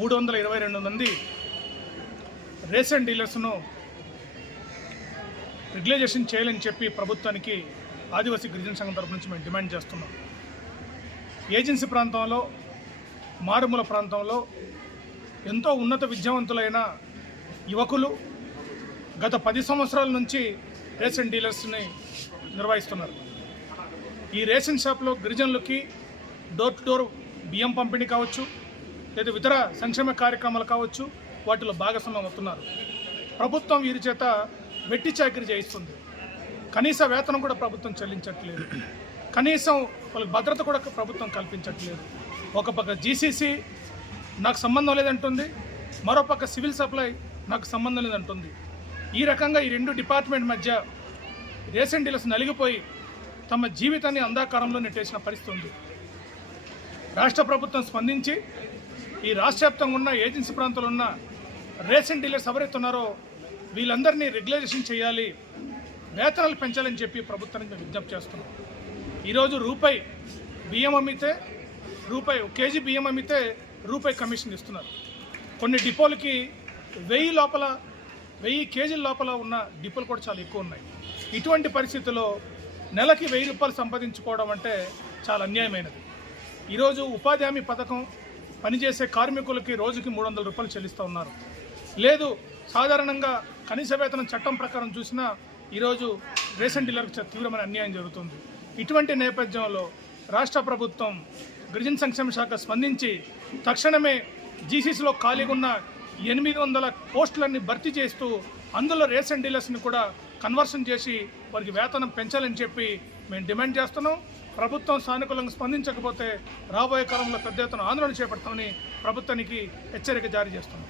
322 మంది ration డీలర్స్ను regularisation చేయాలని చెప్పి ప్రభుత్వానికి ఆదివాసీ గిరిజన సంఘం తరపు నుంచి మేము డిమాండ్ చేస్తున్నాం. ఏజెన్సీ ప్రాంతంలో, మారుమూల ప్రాంతంలో ఎంతో ఉన్నత విద్యావంతులైన యువకులు గత 10 సంవత్సరాల నుంచి రేషన్ డీలర్స్ని నిర్వహిస్తున్నారు. ఈ రేషన్ షాప్లో గిరిజనులకి డోర్ టు డోర్ బియ్యం పంపిణీ కావచ్చు, లేదా ఇతర సంక్షేమ కార్యక్రమాలు కావచ్చు, వాటిలో భాగస్వామ్యం అవుతున్నారు. ప్రభుత్వం వీరి చేత వెట్టి చాకిరీ చేయిస్తుంది. కనీస వేతనం కూడా ప్రభుత్వం చెల్లించట్లేదు. కనీసం వాళ్ళకి భద్రత కూడా ప్రభుత్వం కల్పించట్లేదు. ఒక పక్క జీసీసీ నాకు సంబంధం లేదంటుంది, మరో పక్క సివిల్ సప్లై నాకు సంబంధం లేదంటుంది. ఈ రకంగా ఈ రెండు డిపార్ట్మెంట్ మధ్య రేషన్ డీలర్స్ నలిగిపోయి తమ జీవితాన్ని అంధకారంలో నెట్టేసిన పరిస్థితి ఉంది. రాష్ట్ర ప్రభుత్వం స్పందించి ఈ రాష్ట్ర వ్యాప్తంగా ఉన్న ఏజెన్సీ ప్రాంతంలో ఉన్న రేషన్ డీలర్స్ ఎవరైతే ఉన్నారో వీళ్ళందరినీ రెగ్యులైజేషన్ చేయాలి, వేతనాలు పెంచాలని చెప్పి ప్రభుత్వానికి మేము విజ్ఞప్తి చేస్తున్నాం. ఈరోజు రూపాయి బియ్యం అమ్మితే రూపాయి, కేజీ బియ్యం అమ్మితే రూపాయి కమిషన్ ఇస్తున్నారు. కొన్ని డిపోలకి 1000 కేజీల లోపల ఉన్న డిపోలు కూడా చాలా ఎక్కువ ఉన్నాయి. ఇటువంటి పరిస్థితుల్లో నెలకి 1000 రూపాయలు సంపాదించుకోవడం అంటే చాలా అన్యాయమైనది. ఈరోజు ఉపాధి హామీ పథకం పనిచేసే కార్మికులకి రోజుకి 300 రూపాయలు చెల్లిస్తూ ఉన్నారు. లేదు, సాధారణంగా కనీస వేతనం చట్టం ప్రకారం చూసినా ఈరోజు రేషన్ డీలర్కి తీవ్రమైన అన్యాయం జరుగుతుంది. ఇటువంటి నేపథ్యంలో రాష్ట్ర ప్రభుత్వం గిరిజన సంక్షేమ శాఖ స్పందించి తక్షణమే జీసీసీలో ఖాళీగా ఉన్న 800 పోస్టులన్నీ భర్తీ చేస్తూ అందులో రేషన్ డీలర్స్ని కూడా కన్వర్షన్ చేసి వారికి వేతనం పెంచాలని చెప్పి మేము డిమాండ్ చేస్తున్నాం. ప్రభుత్వం సానుకూలంగా స్పందించకపోతే రాబోయే కాలంలో పెద్ద ఎత్తున ఆందోళన చేపడతామని ప్రభుత్వానికి హెచ్చరిక జారీ చేస్తున్నాం.